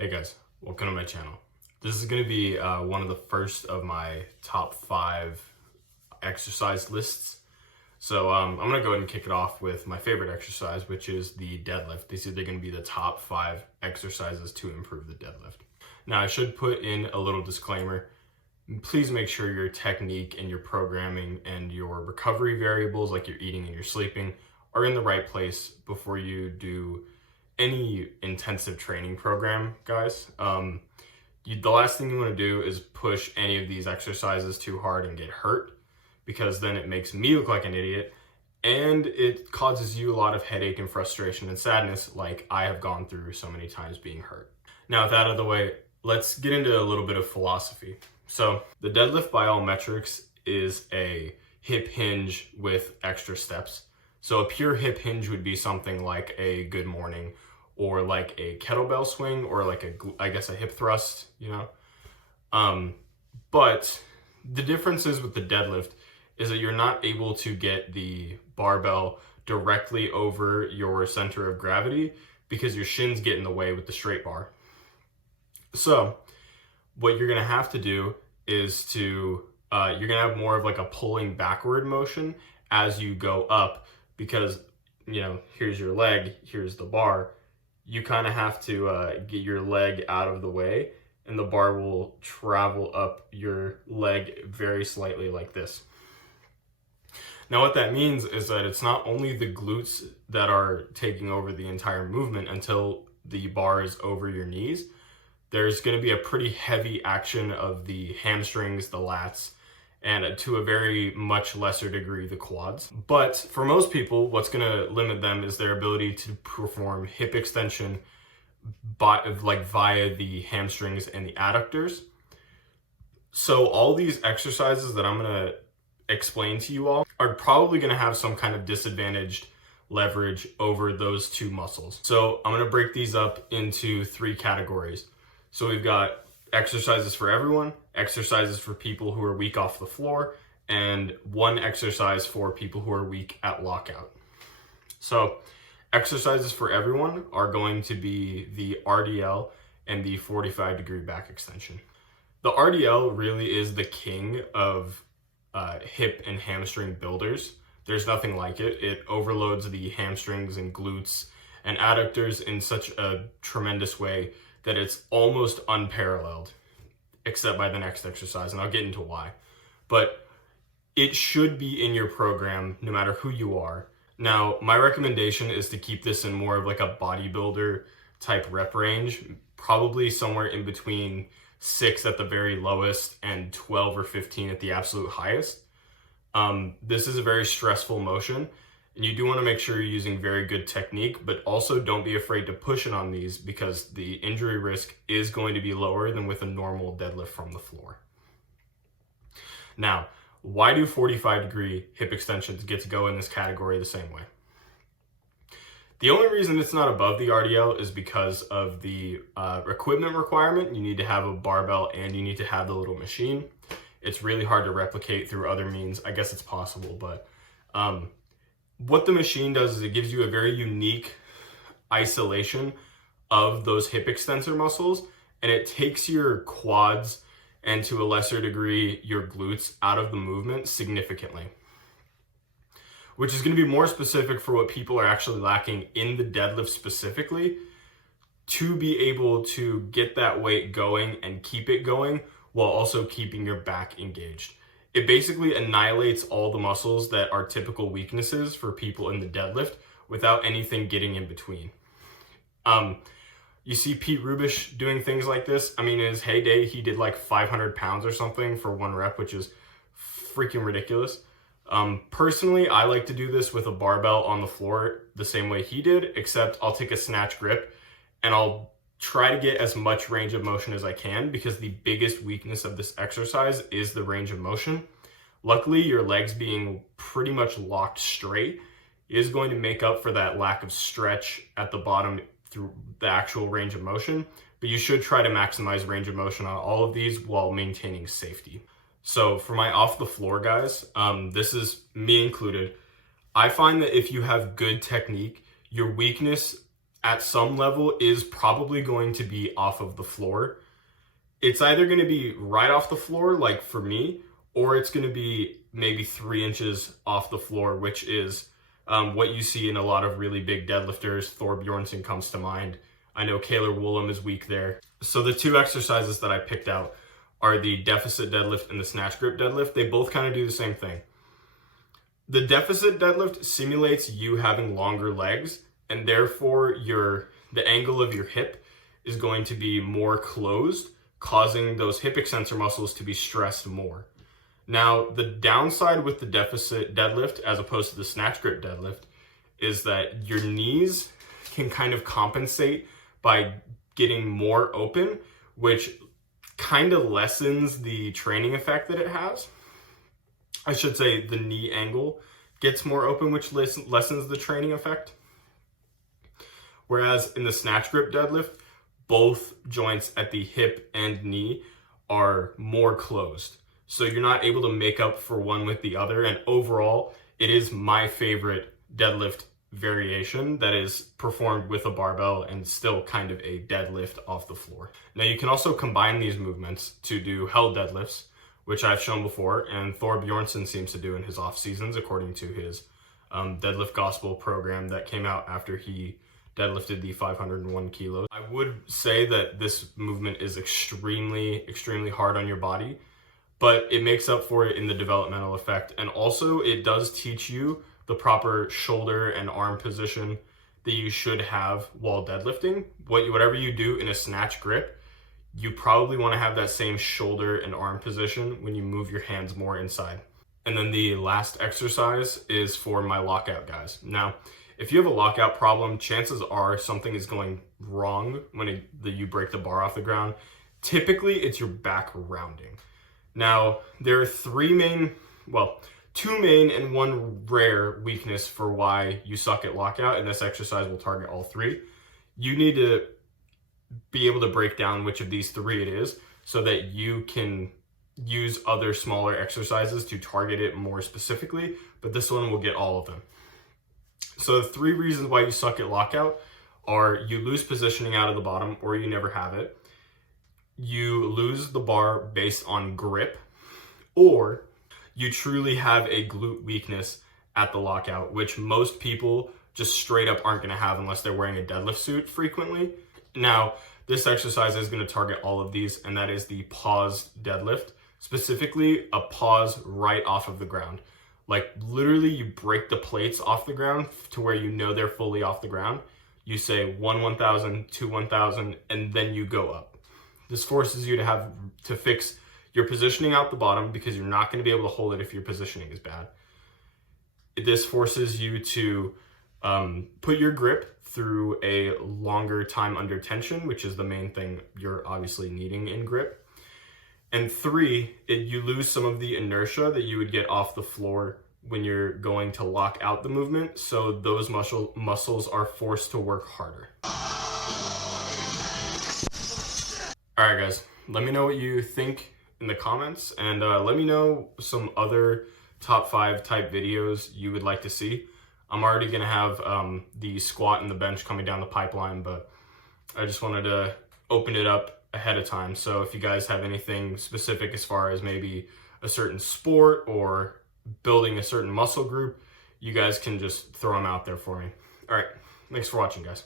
Hey guys, welcome to my channel. This is going to be one of the first of my top 5 exercise lists. So I'm going to go ahead and kick it off with my favorite exercise, which is the deadlift. These are going to be the top 5 exercises to improve the deadlift. Now I should put in a little disclaimer. Please make sure your technique and your programming and your recovery variables, like your eating and your sleeping, are in the right place before you do any intensive training program, guys. The last thing you want to do is push any of these exercises too hard and get hurt, because then it makes me look like an idiot and it causes you a lot of headache and frustration and sadness, like I have gone through so many times being hurt. Now, with that out of the way, let's get into a little bit of philosophy. So the deadlift by all metrics is a hip hinge with extra steps. So a pure hip hinge would be something like a good morning, or like a kettlebell swing, or like a hip thrust, But the difference is with the deadlift is that you're not able to get the barbell directly over your center of gravity because your shins get in the way with the straight bar. So what you're gonna have to do is you're gonna have more of like a pulling backward motion as you go up, because here's your leg, here's the bar. You kind of have to get your leg out of the way, and the bar will travel up your leg very slightly like this. Now what that means is that it's not only the glutes that are taking over the entire movement until the bar is over your knees. There's going to be a pretty heavy action of the hamstrings, the lats, and to a very much lesser degree, the quads. But for most people, what's going to limit them is their ability to perform hip extension via the hamstrings and the adductors. So all these exercises that I'm going to explain to you all are probably going to have some kind of disadvantaged leverage over those two muscles. So I'm going to break these up into 3 categories. So we've got exercises for everyone, exercises for people who are weak off the floor, and one exercise for people who are weak at lockout. So exercises for everyone are going to be the RDL and the 45-degree back extension. The RDL really is the king of hip and hamstring builders. There's nothing like it. It overloads the hamstrings and glutes and adductors in such a tremendous way that it's almost unparalleled, except by the next exercise, and I'll get into why. But it should be in your program no matter who you are. Now, my recommendation is to keep this in more of like a bodybuilder type rep range, probably somewhere in between 6 at the very lowest and 12 or 15 at the absolute highest. This is a very stressful motion, and you do want to make sure you're using very good technique, but also don't be afraid to push it on these, because the injury risk is going to be lower than with a normal deadlift from the floor. Now, why do 45-degree hip extensions get to go in this category the same way? The only reason it's not above the RDL is because of the equipment requirement. You need to have a barbell and you need to have the little machine. It's really hard to replicate through other means. I guess it's possible, but what the machine does is it gives you a very unique isolation of those hip extensor muscles, and it takes your quads and to a lesser degree your glutes out of the movement significantly, which is going to be more specific for what people are actually lacking in the deadlift specifically, to be able to get that weight going and keep it going while also keeping your back engaged. It basically annihilates all the muscles that are typical weaknesses for people in the deadlift without anything getting in between. You see Pete Rubish doing things like this. I mean, in his heyday, he did like 500 pounds or something for 1 rep, which is freaking ridiculous. Personally, I like to do this with a barbell on the floor the same way he did, except I'll take a snatch grip and I'll try to get as much range of motion as I can, because the biggest weakness of this exercise is the range of motion. Luckily, your legs being pretty much locked straight is going to make up for that lack of stretch at the bottom through the actual range of motion, but you should try to maximize range of motion on all of these while maintaining safety. So for my off the floor guys, this is me included. I find that if you have good technique, your weakness at some level is probably going to be off of the floor. It's either going to be right off the floor, like for me, or it's going to be maybe 3 inches off the floor, which is what you see in a lot of really big deadlifters. Thor Bjornsson comes to mind. I know Kaylor Woolham is weak there. So the two exercises that I picked out are the deficit deadlift and the snatch grip deadlift. They both kind of do the same thing. The deficit deadlift simulates you having longer legs, and therefore the angle of your hip is going to be more closed, causing those hip extensor muscles to be stressed more. Now, the downside with the deficit deadlift as opposed to the snatch grip deadlift is that your knees can kind of compensate by getting more open, which kind of lessens the training effect that it has. I should say the knee angle gets more open, which lessens the training effect. Whereas in the snatch grip deadlift, both joints at the hip and knee are more closed. So you're not able to make up for one with the other. And overall, it is my favorite deadlift variation that is performed with a barbell and still kind of a deadlift off the floor. Now you can also combine these movements to do held deadlifts, which I've shown before, and Thor Bjornsson seems to do in his off seasons, according to his Deadlift Gospel program that came out after he deadlifted the 501 kilos. I would say that this movement is extremely, extremely hard on your body, but it makes up for it in the developmental effect. And also it does teach you the proper shoulder and arm position that you should have while deadlifting. Whatever you do in a snatch grip, you probably want to have that same shoulder and arm position when you move your hands more inside. And then the last exercise is for my lockout guys. Now, if you have a lockout problem, chances are something is going wrong when you break the bar off the ground. Typically, it's your back rounding. Now, there are two main and one rare weakness for why you suck at lockout, and this exercise will target all three. You need to be able to break down which of these three it is so that you can use other smaller exercises to target it more specifically, but this one will get all of them. So the 3 reasons why you suck at lockout are you lose positioning out of the bottom or you never have it, you lose the bar based on grip, or you truly have a glute weakness at the lockout, which most people just straight up aren't going to have unless they're wearing a deadlift suit frequently. Now, this exercise is going to target all of these, and that is the paused deadlift, specifically a pause right off of the ground. Like literally you break the plates off the ground to where you know they're fully off the ground. You say 1 1,000, 2 1,000, and then you go up. This forces you to fix your positioning out the bottom because you're not going to be able to hold it if your positioning is bad. This forces you to put your grip through a longer time under tension, which is the main thing you're obviously needing in grip. And 3, you lose some of the inertia that you would get off the floor when you're going to lock out the movement. So those muscles are forced to work harder. All right, guys, let me know what you think in the comments, and let me know some other top 5 type videos you would like to see. I'm already gonna have the squat and the bench coming down the pipeline, but I just wanted to open it up ahead of time. So if you guys have anything specific as far as maybe a certain sport or building a certain muscle group, you guys can just throw them out there for me. All right, thanks for watching, guys.